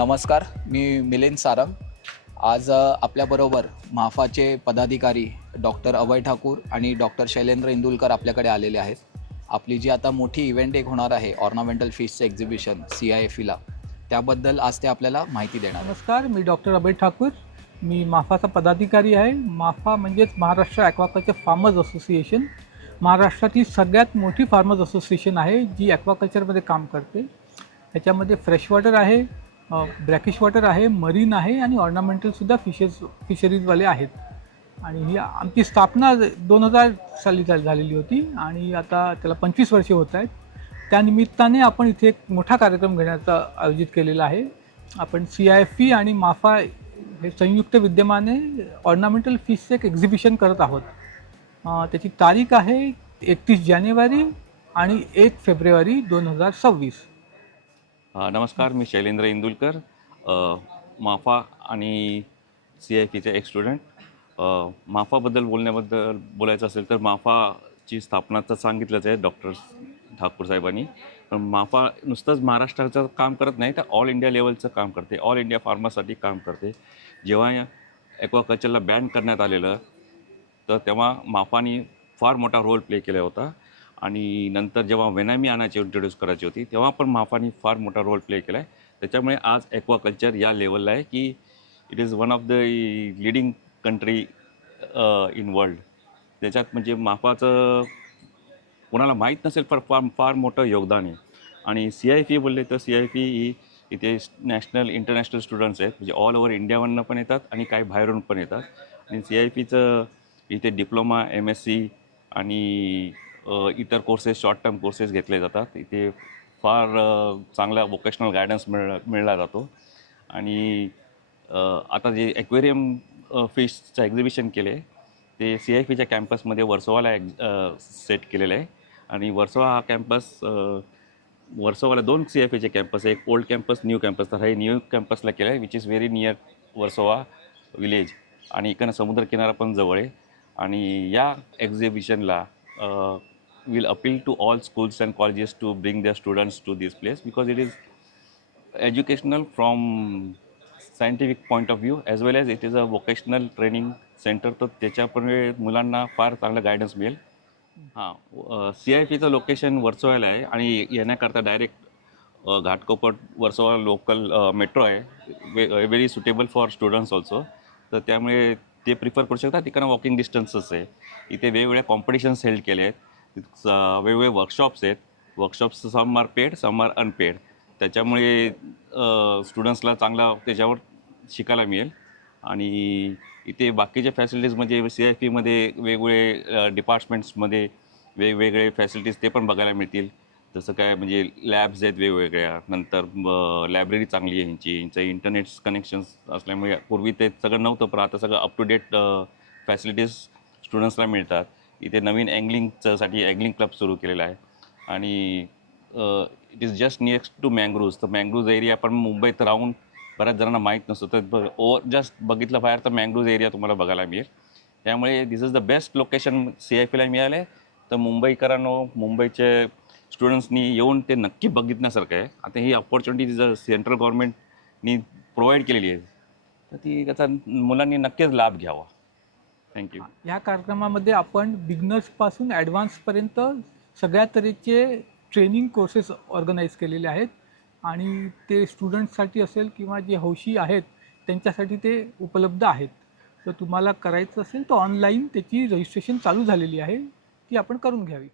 नमस्कार, मी मिलिंद सारंग. आज आपल्याबरोबर माफाचे पदाधिकारी डॉक्टर अभय ठाकूर आणि डॉक्टर शैलेंद्र इंदुलकर आपल्याकडे आलेले आहेत. आपली जी आता मोठी इव्हेंट एक होणार आहे ऑर्नामेंटल फिशचं एक्झिबिशन CIFEला, त्याबद्दल आज ते आपल्याला माहिती देणार. नमस्कार, मी डॉक्टर अभय ठाकूर. मी माफाचा पदाधिकारी आहे. माफा म्हणजेच महाराष्ट्र ॲक्वाकल्चर फार्मर्स असोसिएशन. महाराष्ट्रातील सगळ्यात मोठी फार्मर्स असोसिएशन आहे जी ॲक्वाकल्चरमध्ये काम करते. त्याच्यामध्ये फ्रेश वॉटर आहे, ब्रॅकिश वॉटर आहे, मरीन आहे आणि ऑर्नामेंटलसुद्धा फिशरीजवाले आहेत. आणि ही आमची स्थापना 2000 साली झालेली होती आणि आता त्याला 25 वर्षे होत आहेत. त्यानिमित्ताने आपण इथे एक मोठा कार्यक्रम घेण्याचा आयोजित केलेला आहे. आपण CIFE आणि माफा हे संयुक्त विद्यमाने ऑर्नामेंटल फिशचं एक एक्झिबिशन करत आहोत. त्याची तारीख आहे 31 जानेवारी आणि 1 फेब्रुवारी 2026. नमस्कार, मी शैलेंद्र इंदुलकर, माफा आणि CIFEचे एक स्टुडंट. माफाबद्दल बोलायचं असेल तर माफाची स्थापना तर सांगितलंच आहे डॉक्टर ठाकूर साहेबांनी. पण माफा नुसतंच महाराष्ट्राचं काम करत नाही तर ऑल इंडिया लेवलचं काम करते, ऑल इंडिया फार्मर्ससाठी काम करते. जेव्हा ॲक्वाकल्चरला बॅन करण्यात आलेलं तर तेव्हा माफाने फार मोठा रोल प्ले केला होता. आणि नंतर जेव्हा वेनामी आणायची इंट्रोड्यूस करायची होती तेव्हा पण माफाने फार मोठा रोल प्ले केला आहे. त्याच्यामुळे आज ॲक्वाकल्चर या लेवलला आहे की it is one of the leading country in world. त्याच्यात म्हणजे माफाचं कोणाला माहीत नसेल पण फार मोठं योगदान आहे. आणि CIFE बोलले तर CIFE ही इथे नॅशनल इंटरनॅशनल स्टुडंट्स आहेत, म्हणजे ऑल ओव्हर इंडियावरनं पण येतात आणि काही बाहेरून पण येतात. आणि CIFEचं इथे डिप्लोमा, MSc आणि इतर कोर्सेस, शॉर्ट टर्म कोर्सेस घेतले जातात. इथे फार चांगला वोकेशनल गायडन्स मिळला जातो. आणि आता जे ॲक्वेरियम फिशचं एक्झिबिशन केले ते CIFEच्या कॅम्पसमध्ये वर्सोवाला सेट केलेलं आहे. आणि वर्सोवा हा कॅम्पस, वर्सोवाला 2 CIFEचे कॅम्पस आहे, एक ओल्ड कॅम्पस, न्यू कॅम्पस. तर हे न्यू कॅम्पसला केलं आहे which is very near Versova village आणि इकडनं समुद्रकिनारा पण जवळ आहे. आणि या एक्झिबिशनला will appeal to all schools and colleges to bring their students to this place because it is educational from scientific point of view as well as it is a vocational training center. तर त्याच्यामुळे मुलांना फार चांगलं guidance मिळेल. CIFEचं location वर्सोवाला आहे आणि येण्याकरता direct Ghatkopar Versova local metro आहे, very suitable for students also. तर त्यामुळे ते प्रिफर करू शकतात. तिकडनं वॉकिंग डिस्टन्सच आहे. इथे वेगवेगळ्या कॉम्पिटिशन्स हेल्ड केले आहेत, वेगवेगळे वर्कशॉप्स आहेत. Workshops some are paid, some are unpaid. त्याच्यामुळे स्टुडंट्सला चांगला त्याच्यावर शिकायला मिळेल. आणि इथे बाकीच्या फॅसिलिटीज म्हणजे CIFEमध्ये वेगवेगळे डिपार्टमेंट्समध्ये वेगवेगळे फॅसिलिटीज ते पण बघायला मिळतील. जसं काय म्हणजे लॅब्स आहेत वेगवेगळ्या, नंतर लायब्ररी चांगली आहे यांचं इंटरनेट कनेक्शन्स असल्यामुळे पूर्वी ते सगळं नव्हतं पण आता सगळं अप टू डेट फॅसिलिटीज स्टुडंट्सला मिळतात. इथे नवीन ॲंगलिंगसाठी ॲंगलिंग क्लब सुरू केलेला आहे. आणि it is just nearest to mangroves. तर मँग्रोव्ज एरिया पण मुंबईत राहून बऱ्याच जणांना माहीत नसतं, तर जस्ट बघितलं बाहेर तर मँग्रोव्ज एरिया तुम्हाला बघायला मिळेल. त्यामुळे दिस इज द बेस्ट लोकेशन CIFEला मिळालं आहे. तर मुंबईकरांनो, मुंबईचे स्टुडंट्सनी येऊन ते नक्की बघितण्यासारखं आहे. आता ही अपॉर्च्युनिटी सेंट्रल गव्हर्नमेंटनी प्रोव्हाइड केलेली आहे, तर ती त्याचा मुलांनी नक्कीच लाभ घ्यावा. थँक्यू. या कार्यक्रमामध्ये आपण बिगनर्सपासून ॲडव्हान्सपर्यंत सगळ्या तऱ्हेचे ट्रेनिंग कोर्सेस ऑर्गनाईज केलेले आहेत आणि ते स्टुडंट्ससाठी असेल किंवा जे हौशी आहेत त्यांच्यासाठी ते उपलब्ध आहेत. तर तुम्हाला करायचं असेल तर ऑनलाईन त्याची रजिस्ट्रेशन चालू झालेली आहे, ती आपण करून घ्यावी.